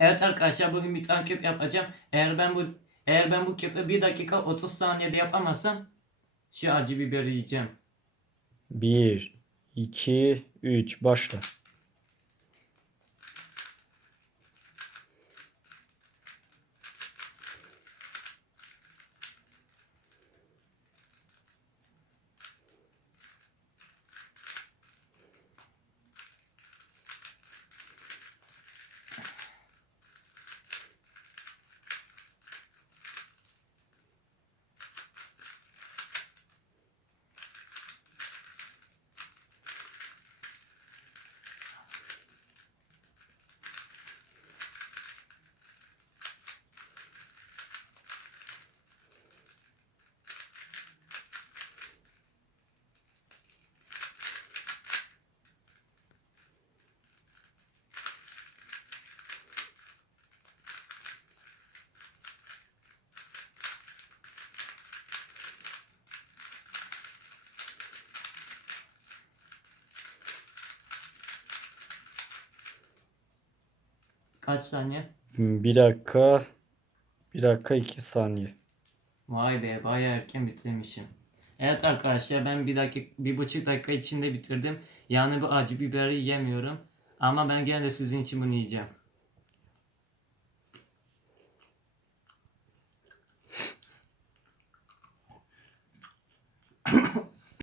Evet arkadaşlar bugün bir tane köp yapacağım. Eğer ben bu eğer ben bu köpü 1 dakika 30 saniyede yapamazsam şu acı biberi yiyeceğim. 1, 2, 3 başla. Kaç saniye? 1 dakika 1 dakika 2 saniye. Vay be bayağı erken bitirmişim. Evet arkadaşlar ben bir dakika bir buçuk dakika içinde bitirdim. Yani bu acı biberi yemiyorum. Ama ben gene de sizin için bunu yiyeceğim.